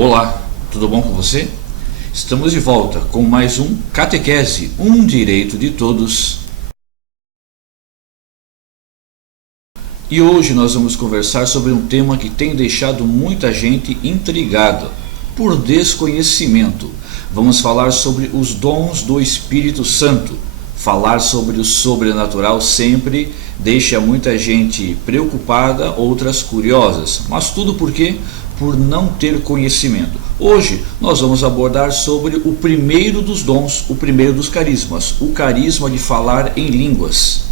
Olá, tudo bom com você? Estamos de volta com mais um Catequese, um direito de todos. E hoje nós vamos conversar sobre um tema que tem deixado muita gente intrigada, por desconhecimento. Vamos falar sobre os dons do Espírito Santo. Falar sobre o sobrenatural sempre deixa muita gente preocupada, outras curiosas. Mas tudo por quê? Por não ter conhecimento. Hoje nós vamos abordar sobre o primeiro dos dons, o primeiro dos carismas, o carisma de falar em línguas.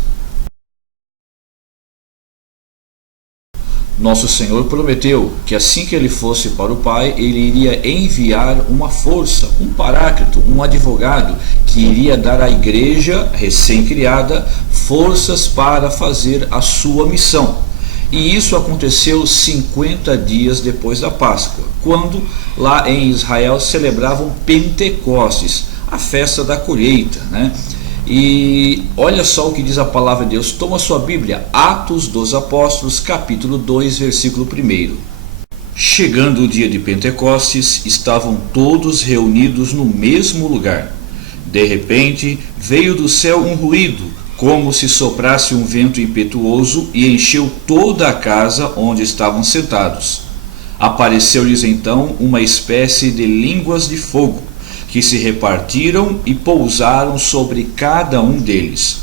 Nosso Senhor prometeu que assim que ele fosse para o Pai, ele iria enviar uma força, um paráclito, um advogado, que iria dar à igreja recém-criada forças para fazer a sua missão. E isso aconteceu 50 dias depois da Páscoa, quando lá em Israel celebravam Pentecostes, a festa da colheita, né? E olha só o que diz a palavra de Deus. Toma sua Bíblia, Atos dos Apóstolos, capítulo 2, versículo 1. Chegando o dia de Pentecostes, estavam todos reunidos no mesmo lugar. De repente, veio do céu um ruído, como se soprasse um vento impetuoso, e encheu toda a casa onde estavam sentados. Apareceu-lhes então uma espécie de línguas de fogo, que se repartiram e pousaram sobre cada um deles.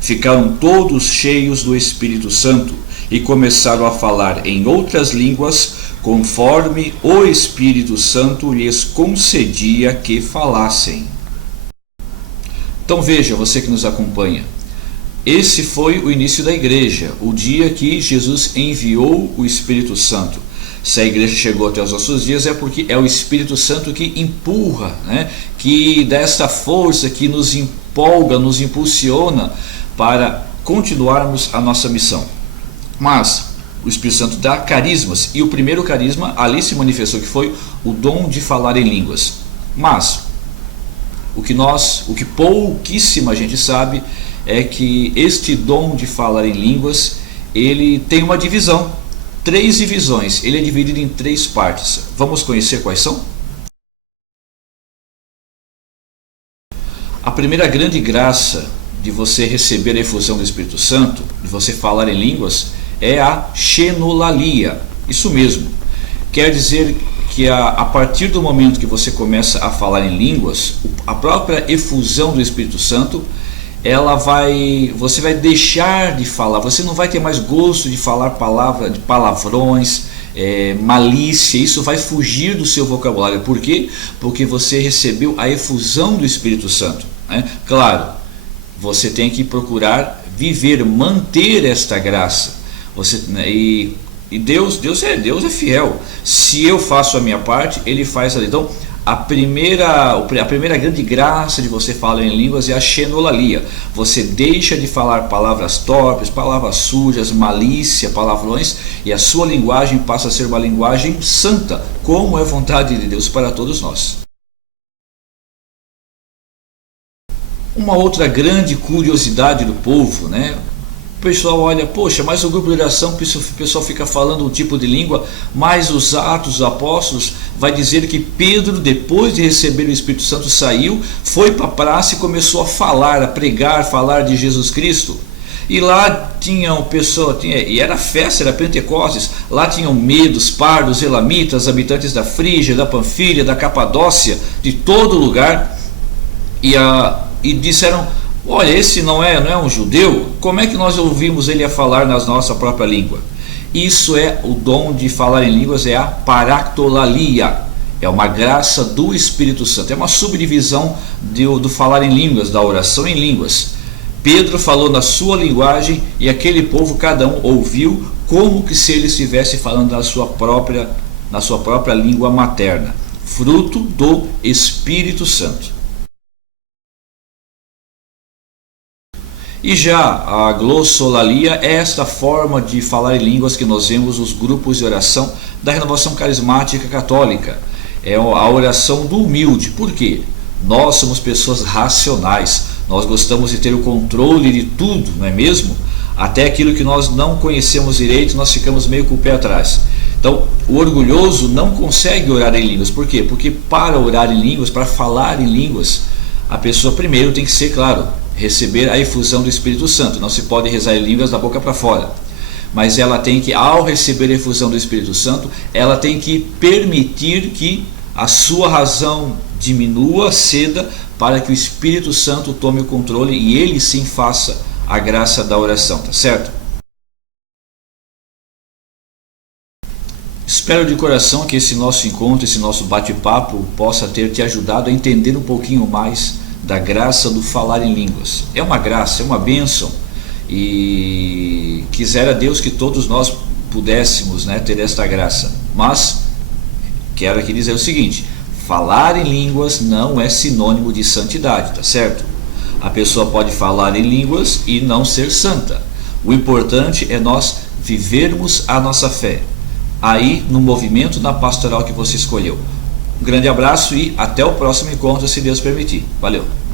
Ficaram todos cheios do Espírito Santo e começaram a falar em outras línguas, conforme o Espírito Santo lhes concedia que falassem. Então veja, você que nos acompanha, esse foi o início da igreja, o dia que Jesus enviou o Espírito Santo. Se a igreja chegou até os nossos dias é porque é o Espírito Santo que empurra, né? Que dá essa força, que nos empolga, nos impulsiona para continuarmos a nossa missão. Mas o Espírito Santo dá carismas, e o primeiro carisma ali se manifestou, que foi o dom de falar em línguas. Mas o que pouquíssima gente sabe é que este dom de falar em línguas, ele tem uma divisão. 3 divisões, ele é dividido em 3 partes. Vamos conhecer quais são? A primeira grande graça de você receber a efusão do Espírito Santo, de você falar em línguas, é a xenolalia. Isso mesmo. Quer dizer que a partir do momento que você começa a falar em línguas, a própria efusão do Espírito Santo, você vai deixar de falar, você não vai ter mais gosto de falar palavrões, malícia, isso vai fugir do seu vocabulário. Por quê? Porque você recebeu a efusão do Espírito Santo, né? Claro, você tem que procurar viver, manter esta graça. E Deus é fiel. Se eu faço a minha parte, Ele faz a lei. Então, a primeira grande graça de você falar em línguas é a xenolalia. Você deixa de falar palavras torpes, palavras sujas, malícia, palavrões, e a sua linguagem passa a ser uma linguagem santa, como é vontade de Deus para todos nós. Uma outra grande curiosidade do povo, né? O pessoal olha, poxa, mas o grupo de oração, o pessoal fica falando um tipo de língua, mas os Atos dos Apóstolos vai dizer que Pedro, depois de receber o Espírito Santo, saiu, foi para a praça e começou a falar, a pregar, falar de Jesus Cristo. E lá e era festa, era Pentecostes, lá tinham medos, pardos, elamitas, habitantes da Frígia, da Panfilha, da Capadócia, de todo lugar, e disseram, olha, esse não é um judeu? Como é que nós ouvimos ele a falar na nossa própria língua? Isso é o dom de falar em línguas, é a paractolalia. É uma graça do Espírito Santo, é uma subdivisão do falar em línguas, da oração em línguas. Pedro falou na sua linguagem e aquele povo, cada um ouviu como que se ele estivesse falando na sua própria língua materna, fruto do Espírito Santo. E já a glossolalia é esta forma de falar em línguas que nós vemos nos grupos de oração da Renovação Carismática Católica. É a oração do humilde. Por quê? Nós somos pessoas racionais, nós gostamos de ter o controle de tudo, não é mesmo? Até aquilo que nós não conhecemos direito, nós ficamos meio com o pé atrás. Então, o orgulhoso não consegue orar em línguas. Por quê? Porque para orar em línguas, para falar em línguas, a pessoa primeiro tem que ser, claro, receber a efusão do Espírito Santo. Não se pode rezar em línguas da boca para fora. Mas ela tem que, ao receber a efusão do Espírito Santo, ela tem que permitir que a sua razão diminua, ceda, para que o Espírito Santo tome o controle e ele sim faça a graça da oração, tá certo? Espero de coração que esse nosso encontro, esse nosso bate-papo possa ter te ajudado a entender um pouquinho mais da graça do falar em línguas. É uma graça, é uma bênção, e quisera Deus que todos nós pudéssemos, ter esta graça. Mas quero aqui dizer o seguinte: falar em línguas não é sinônimo de santidade, tá certo? A pessoa pode falar em línguas e não ser santa. O importante é nós vivermos a nossa fé aí no movimento da pastoral que você escolheu. Um grande abraço e até o próximo encontro, se Deus permitir. Valeu!